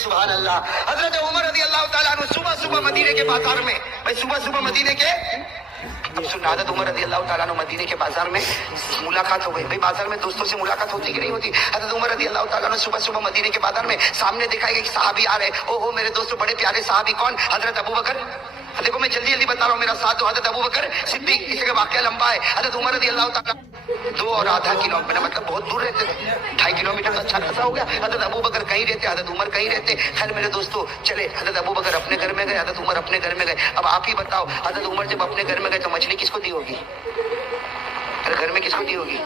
सुभान अल्लाह। हजरत उमर रज़ी अल्लाह ताला अन्हु सुबह सुबह मदीने के बाजार में, भाई सुबह सुबह मदीने के, अब सुन, हजरत उमर रज़ी अल्लाह ताला अन्हु मदीने के बाजार में मुलाकात हो गई। भाई बाजार में दोस्तों से मुलाकात होती कि नहीं होती। हजरत उमर रज़ी अल्लाह ताला अन्हु सुबह सुबह मदीने के बाजार में सामने दिखाई गई सहाबी आ रहे। ओहो मेरे दोस्तों, बड़े प्यारे सहाबी, कौन? हजरत अबू बकर। देखो मैं जल्दी जल्दी बता रहा हूँ, मेरा साथ दो। हजरत अबू बकर सिद्दीक, इसका वाकया लंबा है। हजरत उमर रज़ी अल्लाह ताला 2 और आधा किलोमीटर, मतलब बहुत दूर रहते थे, 2.5 किलोमीटर तो अच्छा खासा हो गया। हजरत अबू बकर कहीं रहते, हजरत उमर कहीं रहते। खैर मेरे दोस्तों, चले हजरत अबू बकर अपने घर में गए, हजरत उमर अपने घर में गए। अब आप ही बताओ, हजरत उमर जब अपने घर में गए तो मछली किसको दी होगी? अरे घर में किसको दी होगी?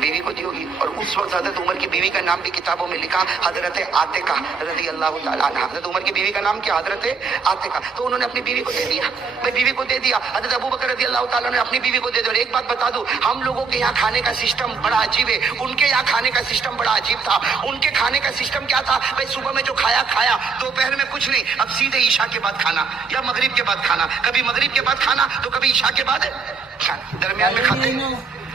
बीवी को दी होगी। और उस वक्त हजरत उमर की बीवी का नाम भी किताबों में लिखा, हजरत आतिका रज़ी अल्लाह ताला अन्हा। हजरत उमर की बीवी का नाम क्या? हजरत आतिका। तो उन्होंने अपनी बीवी को दे दिया, भाई बीवी को दे दिया। हजरत अबू बकर रज़ी अल्लाह ताला ने अपनी बीवी को दे दिया। और एक बात बता दूं, हम लोगों के यहाँ खाने का सिस्टम बड़ा अजीब है, उनके यहाँ खाने का सिस्टम बड़ा अजीब था। उनके खाने का सिस्टम क्या था? भाई सुबह में जो खाया खाया, दोपहर में कुछ नहीं, अब सीधे ईशा के बाद खाना या मगरिब के बाद खाना। कभी मगरिब के बाद खाना तो कभी ईशा के बाद खाना, दरमियान में खाते।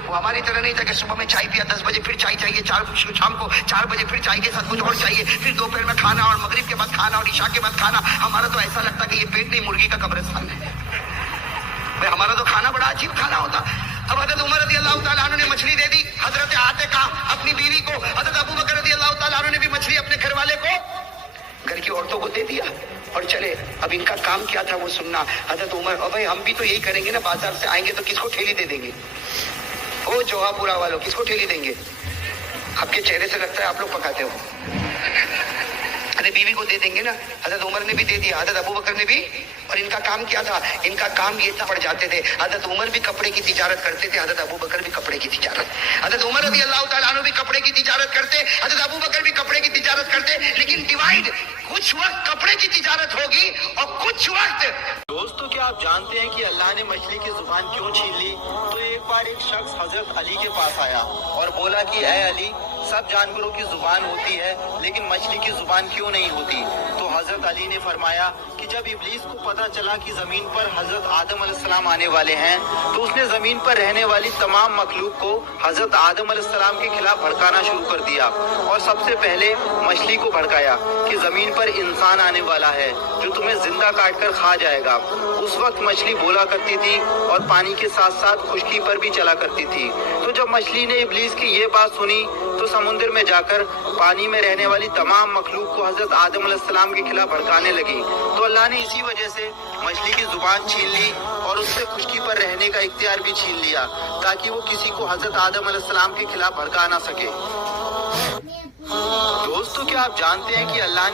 वो हमारी तरह नहीं था कि सुबह में चाय पिया, 10 बजे फिर चाय चाहिए, शाम को 4 बजे फिर चाय के साथ कुछ और चाहिए, फिर दोपहर में खाना और मगरिब के बाद खाना और ईशा के बाद खाना। हमारा तो ऐसा लगता कि ये पेट नहीं, मुर्गी का कब्रिस्तान है। भाई हमारा तो खाना बड़ा अजीब खाना होता। अब हजरत उमर रज़ी अल्लाह ताला अन्हु ने मछली दे दी हजरत आतिका अपनी बीवी को। हजरत अबू बकर रज़ी अल्लाह ताला अन्हु ने भी मछली अपने घर वाले को, घर की औरतों को दे दिया और चले। अब इनका काम क्या था वो सुनना। हजरत उमर, अब भाई हम भी तो यही करेंगे ना, बाजार से आएंगे तो किसको ठेली दे देंगे? ओ जोहापुरा वालों, किसको ठेली देंगे? आपके चेहरे से लगता है आप लोग पकाते हो। अरे बीवी को दे देंगे ना। हजरत उमर ने भी दे दिया, हजरत अबू बकर ने भी। और इनका काम क्या था? इनका काम ये था, पड़ जाते थे। हजरत उमर भी कपड़े की तिजारत करते थे, हजरत अबू बकर भी कपड़े की तिजारत। हजरत उमर रज़ी अल्लाह ताला अन्हु भी कपड़े की तिजारत करते, हजरत अबू बकर भी कपड़े की तिजारत करते। लेकिन डिवाइड, कुछ वक्त कपड़े की तिजारत होगी और कुछ वक्त। दोस्तों, क्या आप जानते हैं कि अल्लाह ने मछली की जुबान क्यों छीन ली? तो एक बार एक शख्स हजरत अली के पास आया और बोला कि ऐ अली, सब जानवरों की जुबान होती है लेकिन मछली की जुबान क्यों नहीं होती? तो हजरत अली ने फरमाया कि जब इब्लीस को पता चला कि जमीन पर हजरत आदम अलैहिस्सलाम आने वाले हैं, तो उसने जमीन पर रहने वाली तमाम मखलूक को हजरत आदम अलैहिस्सलाम के खिलाफ भड़काना शुरू कर दिया। और सबसे पहले मछली को भड़काया कि जमीन पर इंसान आने वाला है जो तुम्हें जिंदा काट कर खा जाएगा। उस वक्त मछली बोला करती थी और पानी के साथ साथ खुश्की पर भी चला करती थी। तो जब मछली ने इब्लीस की ये बात सुनी तो समुद्र में जाकर पानी में रहने वाली तमाम मखलूक को हजरत आदम अलैहिस्सलाम के खिलाफ भड़काने लगी। तो अल्लाह ने इसी वजह से मछली की जुबान छीन ली और उससे खुश्की पर रहने का इख्तियार भी छीन लिया, ताकि वो किसी को हजरत आदम अलैहिस्सलाम के खिलाफ भड़का ना सके। दोस्तों, क्या आप जानते हैं कि अल्लाह ने